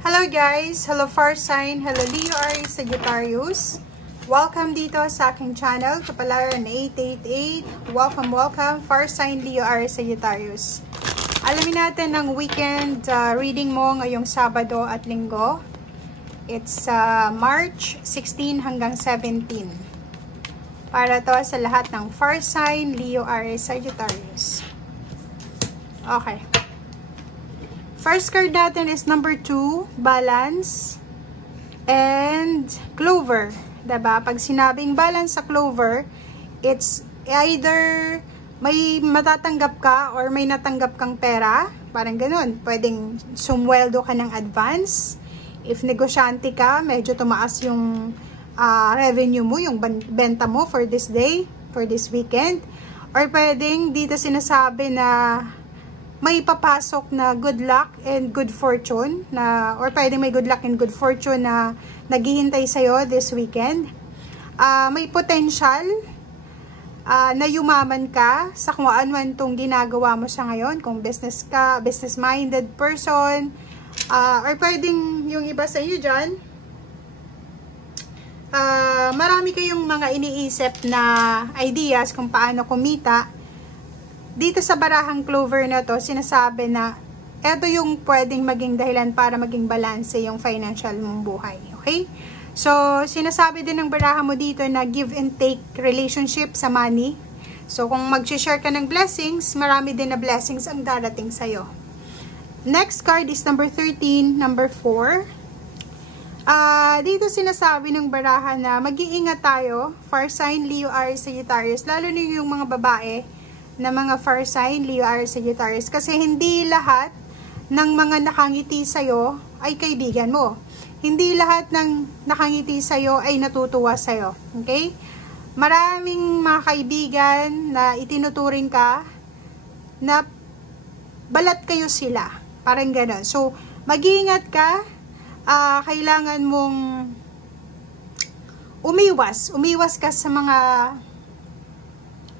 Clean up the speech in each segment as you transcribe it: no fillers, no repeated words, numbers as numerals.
Hello guys! Hello Fire Sign! Hello Leo, Aries, Sagittarius! Welcome dito sa aking channel, Kapalaran 888. Welcome! Fire Sign, Leo, Aries, Sagittarius. Alamin natin ang weekend reading mo ngayong Sabado at Linggo. It's March 16 hanggang 17. Para to sa lahat ng Fire Sign, Leo, Aries, Sagittarius. Okay. First card natin is number 2, balance, and clover. Diba? Pag sinabing balance sa clover, it's either may matatanggap ka or may natanggap kang pera. Parang ganun. Pwedeng sumweldo ka ng advance. If negosyante ka, medyo tumaas yung revenue mo, yung benta mo for this day, for this weekend. Or pwedeng dito sinasabi na may papasok na good luck and good fortune or pwedeng may good luck and good fortune na naghihintay sa'yo this weekend. May potential na yumaman ka sa kung ano-ano itong ginagawa mo sa ngayon. Kung business ka, business-minded person, or pwedeng yung iba sa iyo dyan, marami kayong mga iniisip na ideas kung paano kumita. Dito sa barahang clover na to, sinasabi na eto yung pwedeng maging dahilan para maging balance yung financial mong buhay. Okay? So, sinasabi din ng baraha mo dito na give and take relationship sa money. So, kung mag-share ka ng blessings, marami din na blessings ang darating sa'yo. Next card is number 13, number 4. Dito sinasabi ng baraha na mag-iingat tayo, Fire Sign, Leo, Aries, Sagittarius, lalo na yung mga babae na mga Fire Sign, Leo, Aries, Sagittarius. Kasi hindi lahat ng mga nakangiti sa'yo ay kaibigan mo. Hindi lahat ng nakangiti sa'yo ay natutuwa sa'yo. Okay? Maraming mga kaibigan na itinuturing ka na balat kayo sila. Parang gano'n. So, mag-iingat ka. Kailangan mong umiwas ka sa mga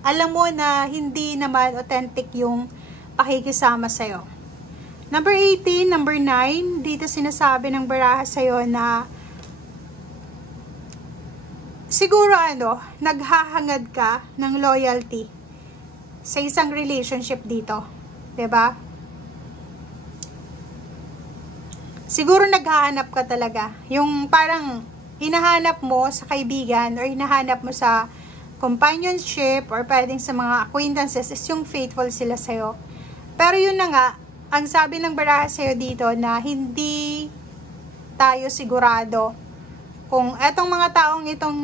alam mo na hindi naman authentic yung pakikisama sa'yo. Number 18, number 9, dito sinasabi ng baraha sa'yo na siguro naghahangad ka ng loyalty sa isang relationship dito. 'Di ba? Siguro naghahanap ka talaga. Yung parang hinahanap mo sa kaibigan or hinahanap mo sa companionship or pwedeng sa mga acquaintances is yung faithful sila sa'yo. Pero yun na nga, ang sabi ng baraha sa'yo dito na hindi tayo sigurado kung etong mga taong itong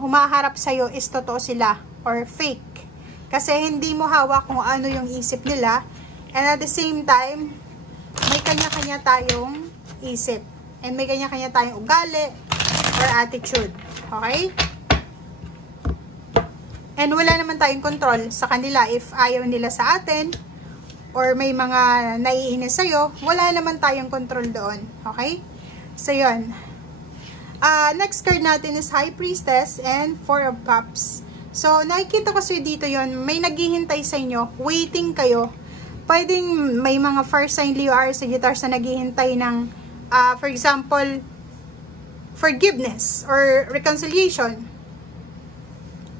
humaharap sa'yo is totoo sila or fake. Kasi hindi mo hawak kung ano yung isip nila, and at the same time, may kanya-kanya tayong isip and may kanya-kanya tayong ugali or attitude. Okay? And wala naman tayong control sa kanila if ayaw nila sa atin or may mga naiinis sa'yo, wala naman tayong control doon. Okay? So, yun. Next card natin is High Priestess and Four of Cups. So, nakikita ko sa'yo dito yon, may naghihintay sa inyo, waiting kayo. Pwedeng may mga Fire Sign, Leo, Aries, Sagittarius na naghihintay ng, for example, forgiveness or reconciliation.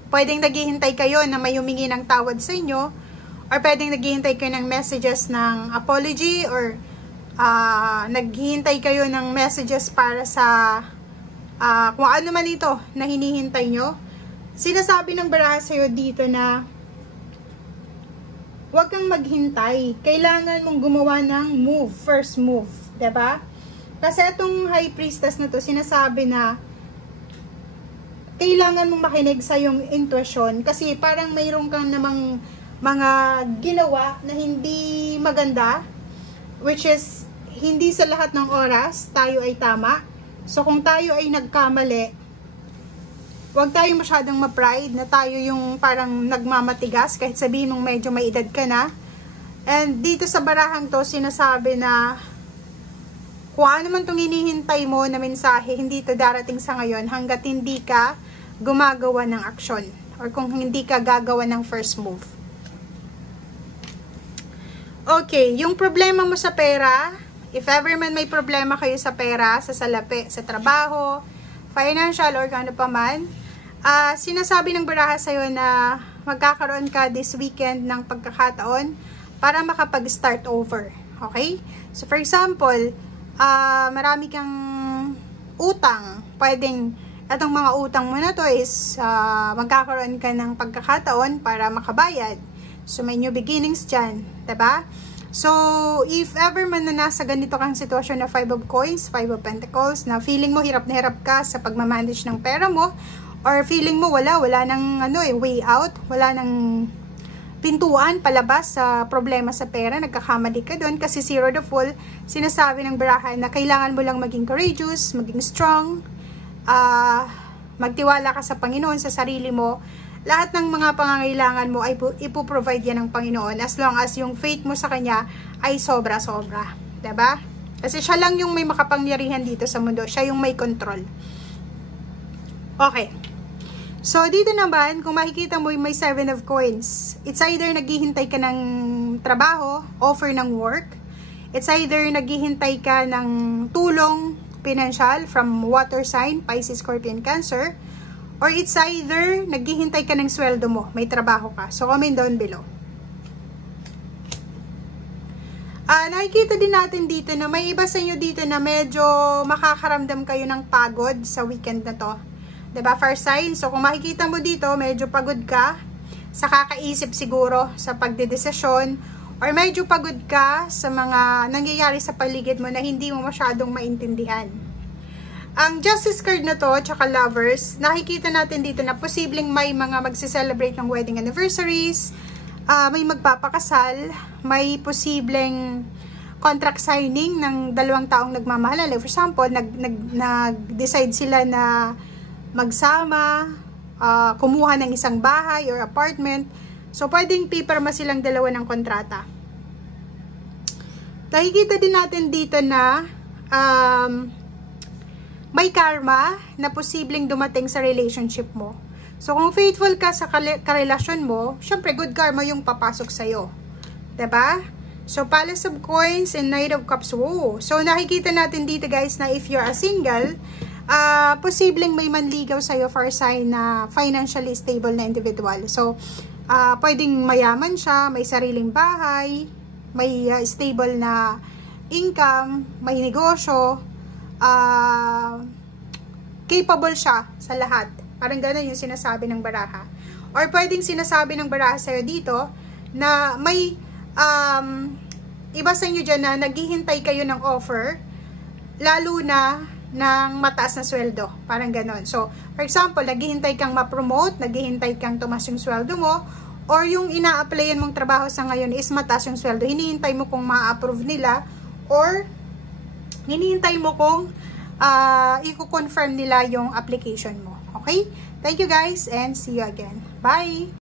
Pwedeng naghihintay kayo na may humingi ng tawad sa inyo, or pwedeng naghihintay kayo ng messages ng apology, or naghihintay kayo ng messages para sa kung ano man ito na hinihintay nyo. Sinasabi ng baraha sa'yo dito na huwag kang maghintay. Kailangan mong gumawa ng move, first move. 'Di ba? Kasi itong High Priestess na to, sinasabi na kailangan mong makinig sa iyong intuition kasi parang mayroon kang namang mga ginawa na hindi maganda, which is hindi sa lahat ng oras tayo ay tama. So kung tayo ay nagkamali, huwag tayo masyadong ma-pride na tayo yung parang nagmamatigas kahit sabihin mong medyo may edad ka na. And dito sa barahang to, sinasabi na kung ano man itong hinihintay mo na mensahe, hindi to darating sa ngayon hanggat hindi ka gumagawa ng aksyon or kung hindi ka gagawa ng first move. Okay, yung problema mo sa pera, If ever man may problema kayo sa pera, sa salapi, sa trabaho, financial, or ano pa man, sinasabi ng baraha sa'yo na magkakaroon ka this weekend ng pagkakataon para makapag-start over. Okay? So, for example, marami kang utang. Pwedeng, itong mga utang mo na to is magkakaroon ka ng pagkakataon para makabayad. So, may new beginnings dyan. Diba? So, if ever man na nasa ganito kang sitwasyon na 5 of coins, 5 of pentacles, na feeling mo hirap na hirap ka sa pagmamanage ng pera mo, or feeling mo wala nang way out, wala nang pintuan palabas sa problema sa pera, nagkakamali ka doon kasi zero the full, sinasabi ng baraha na kailangan mo lang maging courageous, maging strong, magtiwala ka sa Panginoon, sa sarili mo. Lahat ng mga pangangailangan mo ay ipoprovide yan ng Panginoon as long as yung faith mo sa Kanya ay sobra-sobra. Diba? Kasi siya lang yung may makapangyarihan dito sa mundo. Siya yung may control. Okay. So, dito naman, kung makikita mo may 7 of coins, it's either naghihintay ka ng trabaho, offer ng work. It's either naghihintay ka ng tulong financial from water sign, Pisces, Scorpion, Cancer. Or it's either naghihintay ka ng sweldo mo, may trabaho ka. So, comment down below. Nakikita din natin dito na may iba sa inyo dito na medyo makakaramdam kayo ng pagod sa weekend na to. Diba, fire sign? So, kung makikita mo dito, medyo pagod ka sa kakaisip siguro sa pagdedesisyon, or medyo pagod ka sa mga nangyayari sa paligid mo na hindi mo masyadong maintindihan. Ang Justice card na to, tsaka Lovers, nakikita natin dito na posibleng may mga magse-celebrate ng wedding anniversaries, may magpapakasal, may posibleng contract signing ng dalawang taong nagmamahalan. Like for example, nag-decide sila na magsama, kumuha ng isang bahay or apartment. So, pwedeng pipirma silang dalawa ng kontrata. Nakikita din natin dito na may karma na posibleng dumating sa relationship mo. So, kung faithful ka sa karelasyon mo, syempre, good karma yung papasok sa'yo. Diba? So, Palace of Coins and Knight of Cups. Whoa. So, nakikita natin dito, guys, na if you're a single, posibleng may manligaw sa'yo for sign na financially stable na individual. So, pwedeng mayaman siya, may sariling bahay, may stable na income, may negosyo, capable siya sa lahat. Parang gano'n yung sinasabi ng baraha. Or pwedeng sinasabi ng baraha sa'yo dito na may iba sa inyo dyan na naghihintay kayo ng offer, lalo na ng mataas na sweldo. Parang gano'n. So, for example, naghihintay kang ma-promote, naghihintay kang tumas yung sweldo mo, or yung ina-applyan mong trabaho sa ngayon is mataas yung sweldo. Hinihintay mo kung ma-approve nila, or hinihintay mo kung i-confirm nila yung application mo. Okay? Thank you guys and see you again. Bye!